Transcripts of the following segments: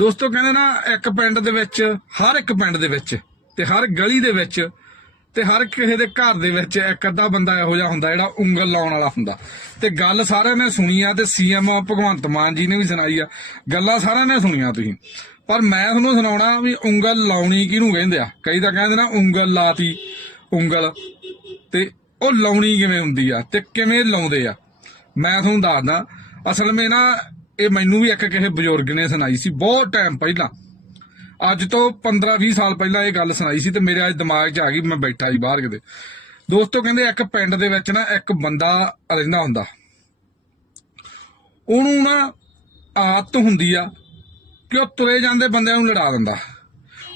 ਦੋਸਤੋ ਕਹਿੰਦੇ ਨਾ, ਇੱਕ ਪਿੰਡ ਦੇ ਵਿੱਚ, ਹਰ ਇੱਕ ਪਿੰਡ ਦੇ ਵਿੱਚ ਤੇ ਹਰ ਗਲੀ ਦੇ ਵਿੱਚ ਤੇ ਹਰ ਕਿਸੇ ਦੇ ਘਰ ਦੇ ਵਿੱਚ ਇੱਕ ਅੱਧਾ ਬੰਦਾ ਇਹੋ ਜਿਹਾ ਹੁੰਦਾ, ਜਿਹੜਾ ਉਂਗਲ ਲਾਉਣ ਵਾਲਾ ਹੁੰਦਾ। ਤੇ ਗੱਲ ਸਾਰਿਆਂ ਨੇ ਸੁਣੀ ਆ ਤੇ ਸੀਐਮ ਭਗਵੰਤ ਮਾਨ ਜੀ ਨੇ ਵੀ ਸੁਣਾਈ ਆ। ਗੱਲਾਂ ਸਾਰਿਆਂ ਨੇ ਸੁਣੀਆਂ ਤੁਸੀਂ। ਪਰ ਮੈਂ ਤੁਹਾਨੂੰ ਸੁਣਾਉਣਾ ਵੀ ਉਂਗਲ ਲਾਉਣੀ ਕਿਹਨੂੰ ਕਹਿੰਦੇ ਆ? ਕਈ ਤਾਂ ਕਹਿੰਦੇ ਨਾ ਉਂਗਲ ਲਾਤੀ, ਉਂਗਲ। ਤੇ ਉਹ ਲਾਉਣੀ ਕਿਵੇਂ ਹੁੰਦੀ ਆ ਤੇ ਕਿਵੇਂ ਲਾਉਂਦੇ ਆ? ਮੈਂ ਤੁਹਾਨੂੰ ਦੱਸਦਾ, ਅਸਲ ਵਿੱਚ ਨਾ ਇਹ ਮੈਨੂੰ ਵੀ ਇੱਕ ਕਿਸੇ ਬਜ਼ੁਰਗ ਨੇ ਸੁਣਾਈ ਸੀ, ਬਹੁਤ ਟਾਈਮ ਪਹਿਲਾਂ। ਅੱਜ ਤੋਂ 15-20 ਸਾਲ ਪਹਿਲਾਂ ਇਹ ਗੱਲ ਸੁਣਾਈ ਸੀ ਤੇ ਮੇਰੇ ਅੱਜ ਦਿਮਾਗ 'ਚ ਆ ਗਈ ਮੈਂ ਬੈਠਾ ਸੀ ਬਾਹਰ ਕਿਤੇ। ਦੋਸਤੋ ਕਹਿੰਦੇ ਇੱਕ ਪਿੰਡ ਦੇ ਵਿੱਚ ਨਾ ਇੱਕ ਬੰਦਾ ਰਹਿੰਦਾ ਹੁੰਦਾ। ਉਹਨੂੰ ਨਾ ਆਦਤ ਹੁੰਦੀ ਆ ਕਿ ਉਹ ਤੁਰੇ ਜਾਂਦੇ ਬੰਦਿਆਂ ਨੂੰ ਲੜਾ ਦਿੰਦਾ।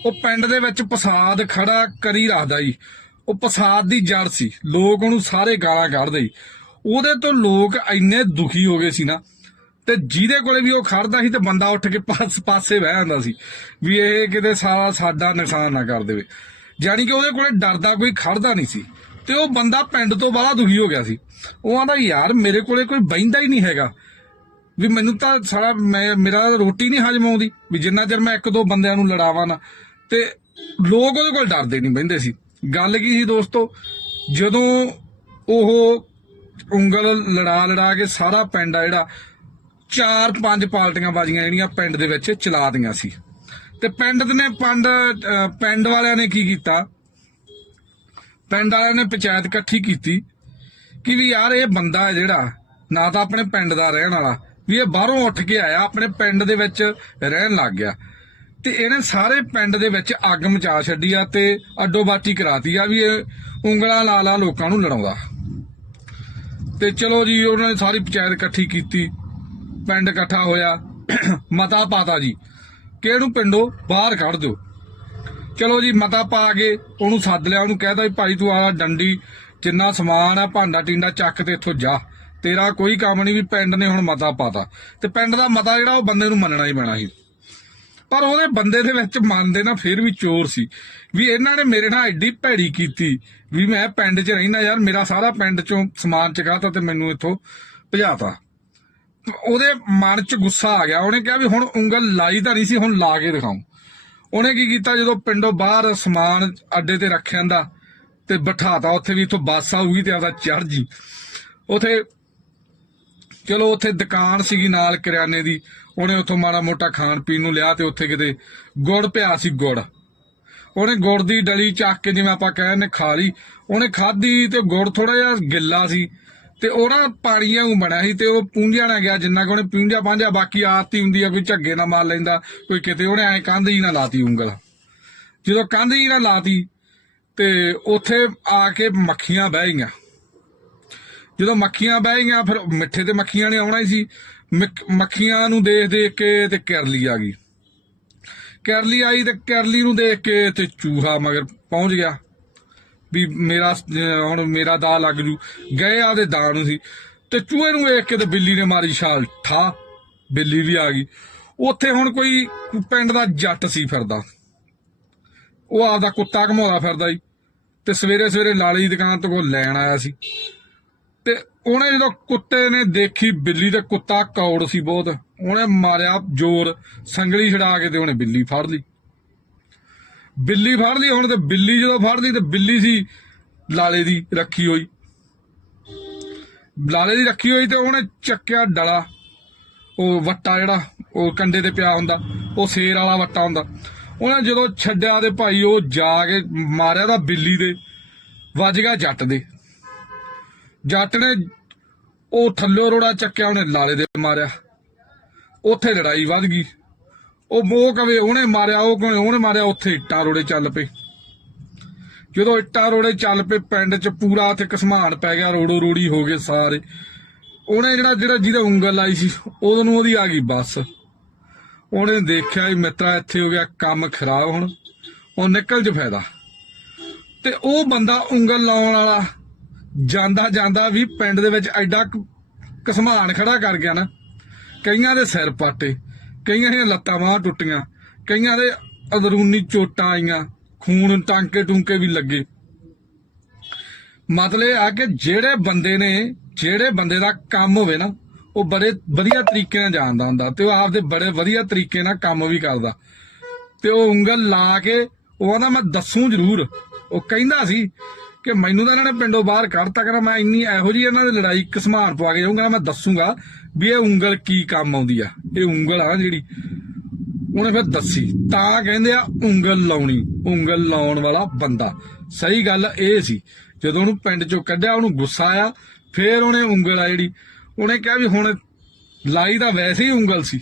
ਉਹ ਪਿੰਡ ਦੇ ਵਿੱਚ ਪਸਾਦ ਖੜਾ ਕਰੀ ਰੱਖਦਾ ਜੀ ਉਹ ਪਸਾਦ ਦੀ ਜੜ ਸੀ। ਲੋਕ ਉਹਨੂੰ ਸਾਰੇ ਗਾਲਾਂ ਕੱਢਦੇ ਸੀ। ਉਹਦੇ ਤੋਂ ਲੋਕ ਇੰਨੇ ਦੁਖੀ ਹੋ ਗਏ ਸੀ ਨਾ ਤੇ ਜਿਹਦੇ ਕੋਲੇ ਵੀ ਉਹ ਖੜਦਾ ਸੀ ਤੇ ਬੰਦਾ ਉੱਠ ਕੇ ਪਾਸ ਪਾਸੇ ਬਹਿ ਜਾਂਦਾ ਸੀ ਵੀ ਇਹ ਕਿਤੇ ਸਾਰਾ ਸਾਡਾ ਨੁਕਸਾਨ ਨਾ ਕਰ ਦੇਵੇ। ਜਾਨੀ ਕਿ ਉਹਦੇ ਕੋਲੇ ਡਰਦਾ ਕੋਈ ਖੜਦਾ ਨਹੀਂ ਸੀ ਤੇ ਉਹ ਬੰਦਾ ਪਿੰਡ ਤੋਂ ਬਾਹਲਾ ਦੁਖੀ ਹੋ ਗਿਆ ਸੀ। ਉਹ ਆਂਦਾ ਯਾਰ, ਮੇਰੇ ਕੋਲੇ ਕੋਈ ਬੈਂਦਾ ਹੀ ਨਹੀਂ ਹੈਗਾ। ਵੀ ਮੈਨੂੰ ਤਾਂ ਸਾਰਾ ਮੈਂ, ਮੇਰਾ ਰੋਟੀ ਨਹੀਂ ਹਜਮ ਆਉਂਦੀ। ਵੀ ਜਿੰਨਾ ਚਿਰ ਮੈਂ ਇੱਕ ਦੋ ਬੰਦਿਆਂ ਨੂੰ ਲੜਾਵਾਂ ਨਾ। ਤੇ ਲੋਕ ਉਹਦੇ ਕੋਲ ਡਰਦੇ ਨਹੀਂ ਬਹਿੰਦੇ ਸੀ। ਗੱਲ ਕੀ ਸੀ ਦੋਸਤੋ? ਜਦੋਂ ਉਹ ਉਂਗਲ ਲੜਾ ਲੜਾ ਕੇ ਸਾਰਾ ਪਿੰਡ ਆ ਜਿਹੜਾ ਚਾਰ ਪੰਜ ਪਾਰਟੀਆਂ ਬਾਜੀਆਂ ਜਿਹੜੀਆਂ ਪਿੰਡ ਦੇ ਵਿੱਚ ਚਲਾ ਦੀਆਂ ਸੀ। ਤੇ ਪਿੰਡ ਦੇ ਨੇ ਪੰਡ ਪਿੰਡ ਵਾਲਿਆਂ ਨੇ ਕੀ ਕੀਤਾ? ਪਿੰਡ ਵਾਲਿਆਂ ਨੇ ਪੰਚਾਇਤ ਇਕੱਠੀ ਕੀਤੀ ਕਿ ਵੀ ਯਾਰ ਇਹ ਬੰਦਾ ਹੈ ਜਿਹੜਾ, ਨਾ ਤਾਂ ਆਪਣੇ ਪਿੰਡ ਦਾ ਰਹਿਣ ਵਾਲਾ, ਵੀ ਇਹ ਬਾਹਰੋਂ ਉੱਠ ਕੇ ਆਇਆ, ਆਪਣੇ ਪਿੰਡ ਦੇ ਵਿੱਚ ਰਹਿਣ ਲੱਗ ਗਿਆ। ਤੇ ਇਹਨੇ ਸਾਰੇ ਪਿੰਡ ਦੇ ਵਿੱਚ ਅੱਗ ਮਚਾ ਛੱਡੀ ਆ ਤੇ ਅੱਡੋਬਾਟੀ ਕਰਾਤੀ ਆ ਵੀ ਇਹ ਉਂਗਲਾਂ ਲਾ ਲਾ ਲੋਕਾਂ ਨੂੰ ਲੜਾਉਂਦਾ। ਤੇ ਚਲੋ ਜੀ, ਉਹਨਾਂ ਨੇ ਸਾਰੀ ਪੰਚਾਇਤ ਇਕੱਠੀ ਕੀਤੀ। ਪਿੰਡ ਇਕੱਠਾ ਹੋਇਆ। ਮਤਾ ਪਾਤਾ ਜੀ। ਕਿ ਇਹਨੂੰ ਪਿੰਡੋਂ? ਬਾਹਰ ਕੱਢ ਦਿਓ। ਚਲੋ ਜੀ, ਮਤਾ ਪਾ ਕੇ ਉਹਨੂੰ ਸੱਦ ਲਿਆ। ਉਹਨੂੰ ਕਹਿਦਾ ਵੀ ਭਾਈ ਤੂੰ ਆ ਡੰਡੀ, ਜਿੰਨਾ ਸਮਾਨ ਆ, ਭਾਂਡਾ ਟਿੰਡਾ ਚੱਕ ਤੇ ਇੱਥੋਂ ਜਾ। ਤੇਰਾ ਕੋਈ ਕੰਮ ਨਹੀਂ ਵੀ ਪਿੰਡ ਨੇ ਹੁਣ ਮਤਾ ਪਾਤਾ। ਤੇ ਪਿੰਡ ਦਾ ਮਤਾ ਜਿਹੜਾ, ਉਹ ਬੰਦੇ ਨੂੰ ਮੰਨਣਾ ਹੀ ਪੈਣਾ ਸੀ। ਪਰ ਉਹਦੇ ਬੰਦੇ ਦੇ ਵਿੱਚ ਮੰਨਦੇ ਨਾ, ਫਿਰ ਵੀ ਚੋਰ ਸੀ। ਵੀ ਇਹਨਾਂ ਨੇ ਮੇਰੇ ਨਾਲ ਐਡੀ ਭੈੜੀ ਕੀਤੀ ਵੀ ਮੈਂ ਪਿੰਡ 'ਚ ਰਹਿਣਾ ਯਾਰ, ਮੇਰਾ ਸਾਰਾ ਪਿੰਡ 'ਚੋਂ ਸਮਾਨ ਚਕਾਤਾ ਤੇ ਮੈਨੂੰ ਇੱਥੋਂ ਭਜਾਤਾ ਉਹਦੇ ਮਨ 'ਚ ਗੁੱਸਾ ਆ ਗਿਆ। ਉਹਨੇ ਕਿਹਾ ਵੀ ਹੁਣ ਉਂਗਲ ਲਾਈ ਤਾਂ ਨਹੀਂ ਸੀ, ਹੁਣ ਲਾ ਕੇ ਦਿਖਾਉਂ। ਉਹਨੇ ਕੀ ਕੀਤਾ, ਜਦੋਂ ਪਿੰਡੋਂ ਬਾਹਰ ਸਮਾਨ ਅੱਡੇ ਤੇ ਰੱਖਿਆ ਦਾ ਤੇ ਬਿਠਾਤਾ, ਉੱਥੇ ਵੀ ਇੱਥੋਂ ਬੱਸ ਆਊਗੀ ਤੇ ਆਪਦਾ ਚੜ ਜੀ। ਉਥੇ ਚਲੋ ਉੱਥੇ ਦੁਕਾਨ ਸੀਗੀ ਨਾਲ ਕਰਿਆਨੇ ਦੀ, ਉਹਨੇ ਉੱਥੋਂ ਮਾੜਾ ਮੋਟਾ ਖਾਣ ਪੀਣ ਨੂੰ ਲਿਆ ਤੇ ਉੱਥੇ ਕਿਤੇ ਗੁੜ ਪਿਆ ਸੀ ਗੁੜ। ਉਹਨੇ ਗੁੜ ਦੀ ਡਲੀ ਚੱਕ ਕੇ ਜਿਵੇਂ ਆਪਾਂ ਕਹਿੰਦੇ ਖਾ ਲਈ। ਉਹਨੇ ਖਾਧੀ ਤੇ ਗੁੜ ਥੋੜਾ ਜਿਹਾ ਗਿੱਲਾ ਸੀ। ਤੇ ਉਹ ਨਾ ਪਾਣੀਆਂ ਨੂੰ ਬਣਿਆ ਸੀ ਤੇ ਉਹ ਪੂੰਝਿਆ ਨਾ ਗਿਆ, ਜਿੰਨਾ ਕਿ ਉਹਨੇ ਪੂੰਝਿਆ ਪਾਂਝਾ, ਬਾਕੀ ਆਤੀ ਹੁੰਦੀ ਆ, ਕੋਈ ਝੱਗੇ ਨਾ ਮਾਰ ਲੈਂਦਾ, ਕੋਈ ਕਿਤੇ, ਉਹਨੇ ਐ ਕੰਧ ਹੀ ਨਾ ਲਾਤੀ ਉਂਗਲ। ਜਦੋਂ ਕੰਧ ਹੀ ਨਾ ਲਾਤੀ ਤੇ ਉੱਥੇ ਆ ਕੇ ਮੱਖੀਆਂ ਬਹਿ ਗਈਆਂ। ਜਦੋਂ ਮੱਖੀਆਂ ਬਹਿ ਗਈਆਂ, ਫਿਰ ਮਿੱਠੇ ਤੇ ਮੱਖੀਆਂ ਨੇ ਆਉਣਾ ਹੀ ਸੀ। ਮਿੱਖ- ਮੱਖੀਆਂ ਨੂੰ ਦੇਖ ਦੇਖ ਕੇ ਤੇ ਕਰਲੀ ਆ ਗਈ। ਕਰਲੀ ਆਈ ਤੇ ਕਰਲੀ ਨੂੰ ਦੇਖ ਕੇ ਤੇ ਚੂਹਾ ਮਗਰ ਪਹੁੰਚ ਗਿਆ। ਵੀ ਮੇਰਾ, ਹੁਣ ਮੇਰਾ ਦਾ ਲੱਗ ਜੂ। ਗਏ ਆਦੇ ਦਾ ਨੂੰ ਸੀ ਤੇ ਚੂਹੇ ਨੂੰ ਵੇਖ ਕੇ ਤੇ ਬਿੱਲੀ ਨੇ ਮਾਰੀ ਛਾਲ। ਠਾ, ਬਿੱਲੀ ਵੀ ਆ ਗਈ। ਉੱਥੇ ਹੁਣ ਕੋਈ ਪਿੰਡ ਦਾ ਜੱਟ ਸੀ ਫਿਰਦਾ। ਉਹ ਆਪਦਾ ਕੁੱਤਾ ਘਮਾਉਂਦਾ ਫਿਰਦਾ ਸੀ। ਤੇ ਸਵੇਰੇ ਸਵੇਰੇ ਲਾਲੀ ਦੀ ਦੁਕਾਨ ਤੋਂ ਕੋਈ ਲੈਣ ਆਇਆ ਸੀ। ਤੇ ਉਹਨੇ ਜਦੋਂ ਕੁੱਤੇ ਨੇ ਦੇਖੀ, ਬਿੱਲੀ ਤੇ ਕੁੱਤਾ ਕੌੜ ਸੀ ਬਹੁਤ। ਉਹਨੇ ਮਾਰਿਆ ਜ਼ੋਰ। ਸੰਗਲੀ ਛਡਾ ਕੇ ਤੇ ਉਹਨੇ ਬਿੱਲੀ ਫੜ ਲਈ। ਬਿੱਲੀ ਫੜ ਲਈ ਹੁਣ ਤੇ ਬਿੱਲੀ ਜਦੋਂ ਫੜਦੀ ਤੇ ਬਿੱਲੀ ਸੀ ਲਾਲੇ ਦੀ ਰੱਖੀ ਹੋਈ। ਲਾਲੇ ਦੀ ਰੱਖੀ ਹੋਈ ਤੇ ਉਹਨੇ ਚੱਕਿਆ ਡਲਾ। ਉਹ ਵੱਟਾ ਜਿਹੜਾ, ਉਹ ਕੰਡੇ ਤੇ ਪਿਆ ਹੁੰਦਾ, ਉਹ ਸ਼ੇਰ ਵਾਲਾ ਵੱਟਾ ਹੁੰਦਾ। ਉਹਨੇ ਜਦੋਂ ਛੱਡਿਆ ਤੇ ਭਾਈ ਉਹ ਜਾ ਕੇ ਮਾਰਿਆ ਤਾਂ ਬਿੱਲੀ ਦੇ, ਵੱਜ ਗਿਆ ਜੱਟ ਦੇ। ਜੱਟ ਨੇ ਉਹ ਥੱਲੇ ਰੋੜਾ ਚੱਕਿਆ, ਉਹਨੇ ਲਾਲੇ ਦੇ ਮਾਰਿਆ। ਉੱਥੇ ਲੜਾਈ ਵੱਧ ਗਈ। ਉਹ ਮੋਹ ਕਵੇ, ਉਹਨੇ ਮਾਰਿਆ, ਉਹ ਕਵੇ, ਉਹਨੇ ਮਾਰਿਆ, ਉੱਥੇ ਇੱਟਾਂ ਰੋੜੇ ਚੱਲ ਪਏ। ਜਦੋਂ ਇੱਟਾਂ ਰੋੜੇ ਚੱਲ ਪਏ, ਪਿੰਡ 'ਚ ਪੂਰਾ ਉੱਥੇ ਕਸਮਾਨ ਪੈ ਗਿਆ, ਰੋੜੋ ਰੋੜੀ ਹੋ ਗਏ ਸਾਰੇ। ਉਹਨੇ ਜਿਹੜਾ ਜਿਹੜਾ ਜਿਹਦਾ ਉਂਗਲ ਲਾਈ ਸੀ ਉਦੋਂ ਨੂੰ ਉਹਦੀ ਆ ਗਈ ਬੱਸ। ਉਹਨੇ ਦੇਖਿਆ ਵੀ ਮਿੱਤਰਾ, ਇੱਥੇ ਹੋ ਗਿਆ, ਕੰਮ ਖਰਾਬ ਹੁਣ। ਉਹ ਨਿਕਲ ਚ ਫਾਇਦਾ। ਤੇ ਉਹ ਬੰਦਾ ਉਂਗਲ ਲਾਉਣ ਵਾਲਾ, ਜਾਂਦਾ ਜਾਂਦਾ ਵੀ ਪਿੰਡ ਦੇ ਵਿੱਚ ਐਡਾ ਕੁ ਕਸਮਾਨ ਖੜਾ ਕਰ ਗਿਆ ਨਾ, ਕਈਆਂ ਦੇ ਸਿਰ ਪਾਟੇ। ਕਈਆਂ ਦੀਆਂ ਲੱਤਾਂ ਬਾਹਾਂ ਟੁੱਟੀਆਂ, ਕਈਆਂ ਦੇ ਅੰਦਰੂਨੀ ਚੋਟਾਂ ਆਈਆਂ, ਖੂਨ ਟਾਂਕੇ ਟੁੰਕੇ ਵੀ ਲੱਗੇ। ਮਤਲਬ ਇਹ ਆ ਕਿ ਜਿਹੜੇ ਬੰਦੇ ਨੇ, ਜਿਹੜੇ ਬੰਦੇ ਦਾ ਕੰਮ ਹੋਵੇ ਨਾ, ਉਹ ਬੜੇ ਵਧੀਆ ਤਰੀਕੇ ਨਾਲ ਜਾਣਦਾ ਹੁੰਦਾ ਤੇ ਉਹ ਆਪਦੇ ਬੜੇ ਵਧੀਆ ਤਰੀਕੇ ਨਾਲ ਕੰਮ ਵੀ ਕਰਦਾ। ਤੇ ਉਹ ਉਂਗਲ ਲਾ ਕੇ ਉਹ ਕਹਿੰਦਾ ਮੈਂ ਦੱਸੂ ਜ਼ਰੂਰ। ਉਹ ਕਹਿੰਦਾ ਸੀ ਕਿ ਮੈਨੂੰ ਤਾਂ ਇਹਨਾਂ ਨੇ ਪਿੰਡੋਂ ਬਾਹਰ ਕੱਢਤਾ, ਕਹਿੰਦਾ ਮੈਂ ਇੰਨੀ ਇਹੋ ਜਿਹੀ ਇਹਨਾਂ ਦੀ ਲੜਾਈ ਕਸਮਾਨ ਪਵਾ ਕੇ ਜਾਊਂਗਾ ਮੈਂ ਦੱਸੂਗਾ ਵੀ ਇਹ ਉਂਗਲ ਕੀ ਕੰਮ ਆਉਂਦੀ ਆ? ਇਹ ਉਂਗਲ ਆ ਜਿਹੜੀ। ਉਹਨੇ ਫਿਰ ਦੱਸੀ। ਤਾਂ ਕਹਿੰਦੇ ਆ ਉਂਗਲ ਲਾਉਣੀ, ਉਂਗਲ ਲਾਉਣ ਵਾਲਾ ਬੰਦਾ। ਸਹੀ ਗੱਲ ਇਹ ਸੀ। ਜਦੋਂ ਉਹਨੂੰ ਪਿੰਡ ਚੋਂ ਕੱਢਿਆ, ਉਹਨੂੰ ਗੁੱਸਾ ਆਇਆ, ਫਿਰ ਉਹਨੇ ਉਂਗਲ ਆ ਜਿਹੜੀ। ਉਹਨੇ ਕਿਹਾ ਵੀ ਹੁਣ ਲਾਈ ਤਾਂ ਵੈਸੇ ਹੀ ਉਂਗਲ ਸੀ।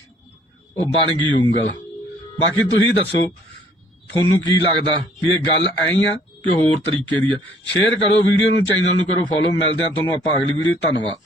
ਉਹ ਬਣ ਗਈ ਉਂਗਲ। ਬਾਕੀ ਤੁਸੀਂ ਦੱਸੋ, ਤੁਹਾਨੂੰ ਕੀ ਲੱਗਦਾ ਵੀ ਇਹ ਗੱਲ ਐਂ ਆ ਕਿ ਹੋਰ ਤਰੀਕੇ ਦੀ ਆ? ਸ਼ੇਅਰ ਕਰੋ ਵੀਡੀਓ ਨੂੰ ਚੈਨਲ ਨੂੰ ਕਰੋ ਫੋਲੋ ਮਿਲਦੇ ਆ ਤੁਹਾਨੂੰ ਆਪਾਂ ਅਗਲੀ ਵੀਡੀਓ ਧੰਨਵਾਦ।